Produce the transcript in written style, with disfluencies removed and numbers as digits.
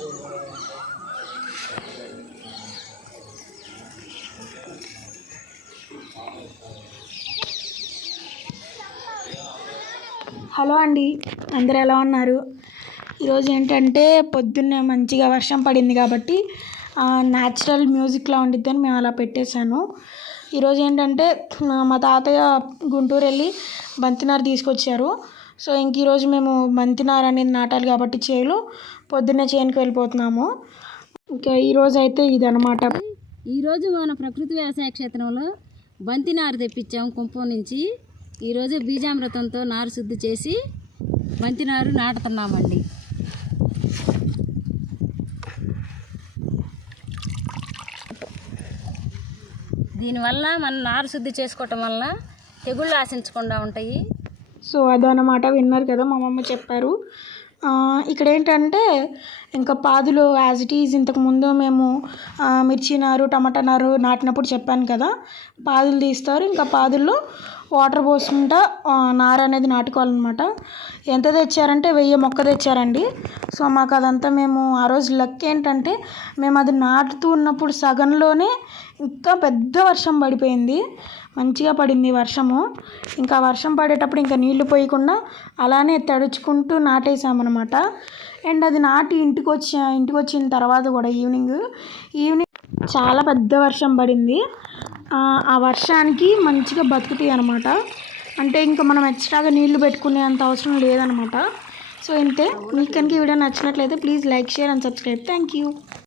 Hello అండి, అందరు ఎలా ఉన్నారు? ఈరోజు ఏంటంటే పొద్దున్నే మంచిగా వర్షం పడింది కాబట్టి న్యాచురల్ మ్యూజిక్లా ఉండిద్దని మేము అలా పెట్టేశాను. ఈరోజు ఏంటంటే మా తాతయ్య గుంటూరు వెళ్ళి బంతినారు తీసుకొచ్చారు. సో ఇంక ఈరోజు మేము బంతినారు అనేది నాటాలి కాబట్టి చేలో పొద్దున్నే చేనుకి వెళ్ళిపోతున్నాము. ఇంకా ఈరోజు అయితే ఇదనమాట. ఈరోజు మన ప్రకృతి వ్యవసాయ క్షేత్రంలో బంతినారు తెప్పించాము కుంపం నుంచి. ఈరోజు బీజామృతంతో నారు శుద్ధి చేసి బంతినారు నాటుతున్నామండి. దీనివల్ల మనం నారు శుద్ధి చేసుకోవటం వల్ల తెగుళ్ళు ఆశించకుండా ఉంటాయి. సో అదనమాట, విన్నారు కదా, మా అమ్మ చెప్పారు. ఇక్కడ ఏంటంటే ఇంకా పాదులు యాజ్ ఇట్ ఈజ్ ఇంతకుముందు మేము మిర్చి నారు టమాటా నారు నాటినప్పుడు చెప్పాను కదా, పాదులు తీస్తారు. ఇంకా పాదుల్లో వాటర్ పోసుకుంటా నారు అనేది నాటుకోవాలన్నమాట. ఎంత తెచ్చారంటే 1000 మొక్క తెచ్చారండి. సో మాకు అదంతా మేము ఆ రోజు లక్ ఏంటంటే మేము అది నాటుతూ ఉన్నప్పుడు సగంలోనే ఇంకా పెద్ద వర్షం పడిపోయింది. మంచిగా పడింది వర్షము. ఇంకా వర్షం పడేటప్పుడు ఇంకా నీళ్లు పోయకుండా అలానే తడుచుకుంటూ నాటేసామన్నమాట. అండ్ అది నాటి ఇంటికి వచ్చిన తర్వాత కూడా ఈవినింగ్ చాలా పెద్ద వర్షం పడింది. ఆ వర్షానికి మంచిగా బతుకుతాయి అన్నమాట. అంటే ఇంకా మనం ఎక్స్ట్రాగా నీళ్లు పెట్టుకునే అంత అవసరం లేదనమాట. సో ఇంతే. మీకు కనుక ఈ వీడియో నచ్చినట్లయితే please like, share and subscribe. Thank you.